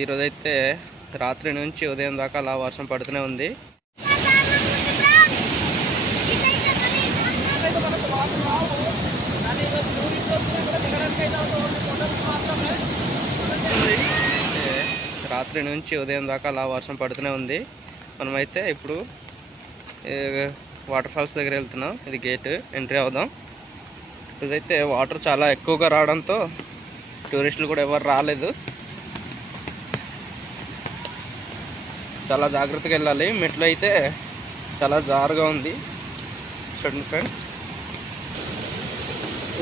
ఈరోజైతే రాత్రి నుంచి ఉదయం దాకా అలా వర్షం పడుతూనే ఉంది. రాత్రి నుంచి ఉదయం దాకా అలా వర్షం పడుతూనే ఉంది. మనమైతే ఇప్పుడు వాటర్ ఫాల్స్ దగ్గర వెళ్తున్నాం. ఇది గేట్, ఎంట్రీ అవుదాం. ఇదైతే వాటర్ చాలా ఎక్కువగా రావడంతో టూరిస్టులు కూడా ఎవరు రాలేదు. చాలా జాగ్రత్తగా వెళ్ళాలి. మెట్లు అయితే చాలా జారుగా ఉంది. చూడండి ఫ్రెండ్స్,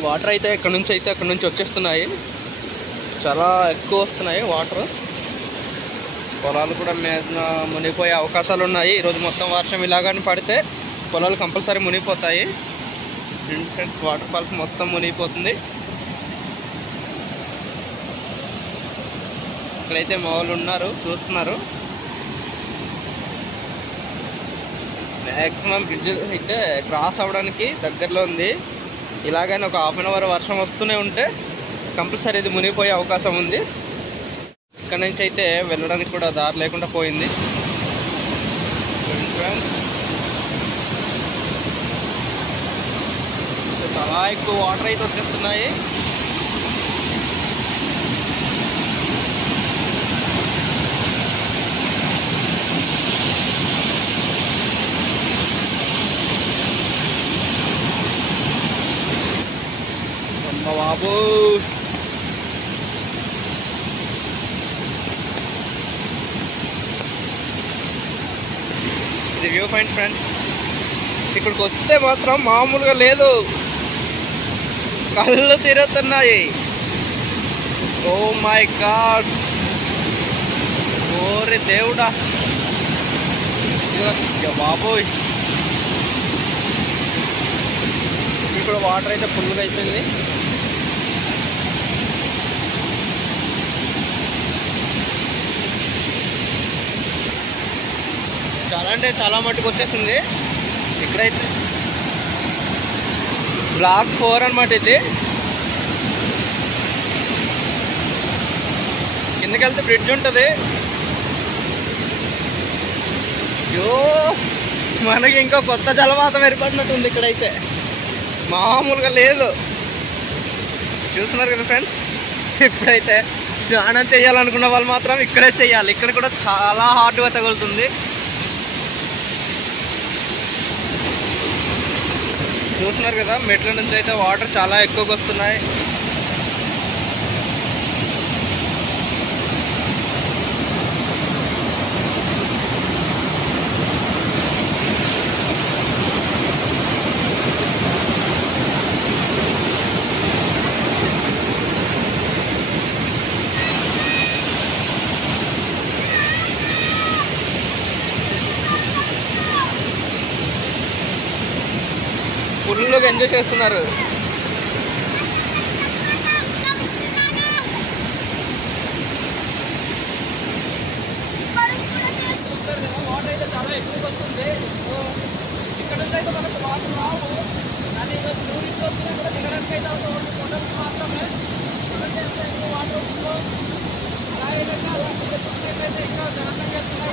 వాటర్ అయితే అక్కడ నుంచి వచ్చేస్తున్నాయి. చాలా ఎక్కువ వస్తున్నాయి వాటర్. పొలాలు కూడా మునిగిపోయే అవకాశాలు ఉన్నాయి. ఈరోజు మొత్తం వర్షం ఇలాగని పడితే పొలాలు కంపల్సరీ మునిగిపోతాయి. ఫ్రెండ్స్, వాటర్ ఫాల్స్ మొత్తం మునిగిపోతుంది. ఇక్కడైతే మా వాళ్ళు ఉన్నారు, చూస్తున్నారు. మ్యాక్సిమం బ్రిడ్జ్ అయితే క్రాస్ అవ్వడానికి దగ్గరలో ఉంది. ఇలాగైనా ఒక హాఫ్ అన్ అవర్ వర్షం వస్తూనే ఉంటే కంపల్సరీ ఇది మునిగిపోయే అవకాశం ఉంది. ఇక్కడ నుంచి అయితే వెళ్ళడానికి కూడా దారి లేకుండా పోయింది. చాలా ఎక్కువ వాటర్ అయితే వచ్చేస్తున్నాయి. బాబు, ఇది వ్యూ పాయింట్ ఫ్రెండ్స్. ఇక్కడికి వస్తే మాత్రం మామూలుగా లేదు, కళ్ళు తిరుగుతున్నాయి. ఓ మై గాడ్, ఓరే దేవుడా బాబోయ్. ఇక్కడ వాటర్ అయితే ఫుల్గా అయిపోయింది. చాలా అంటే చాలా మట్టుకు వచ్చేసింది. ఇక్కడైతే బ్లాక్ 4 అనమాట. ఇది కిందకి వెళ్తే బ్రిడ్జ్ ఉంటుంది. అయ్యో, మనకి ఇంకా కొత్త జలపాతం ఏర్పడినట్టుంది. ఇక్కడైతే మామూలుగా లేదు. చూస్తున్నారు కదా ఫ్రెండ్స్, ఇప్పుడైతే స్నానం చేయాలనుకున్న వాళ్ళు మాత్రం ఇక్కడే చేయాలి. ఇక్కడ కూడా చాలా హాట్గా తగులుతుంది. చూస్తున్నారు కదా, మెట్ల నుంచి అయితే వాటర్ చాలా ఎక్కువగా వస్తున్నాయి. ఫుల్గా ఎంజాయ్ చేస్తున్నారు. వాటర్ అయితే చాలా ఎక్కువగా వస్తుంది. ఇక్కడ నుంచి అయితే మనకు వాటర్ రావు. కానీ టూరిస్ట్ వస్తున్నా కూడా దిగడానికి అయితే అవుతుంది. కొండలకు మాత్రమే వాటర్ వస్తుందో అలాగే ఇంకా జనంగా చేస్తున్నాయి.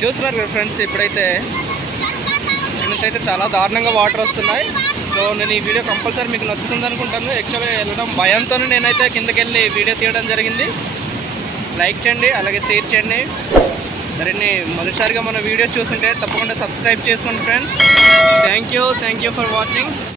చూస్తున్నారు కదా ఫ్రెండ్స్, ఇప్పుడైతే చాలా దారుణంగా వాటర్ వస్తున్నాయి. సో నేను ఈ వీడియో కంపల్సరీ మీకు నచ్చుతుంది అనుకుంటాను. యాక్చువల్గా వెళ్ళడం భయంతోనే నేనైతే కిందకి వెళ్ళి వీడియో తీయడం జరిగింది. లైక్ చేయండి, అలాగే షేర్ చేయండి. మరిన్ని మొదటిసారిగా మన వీడియో చూస్తుంటే తప్పకుండా సబ్స్క్రైబ్ చేసుకోండి friends. Thank you for watching.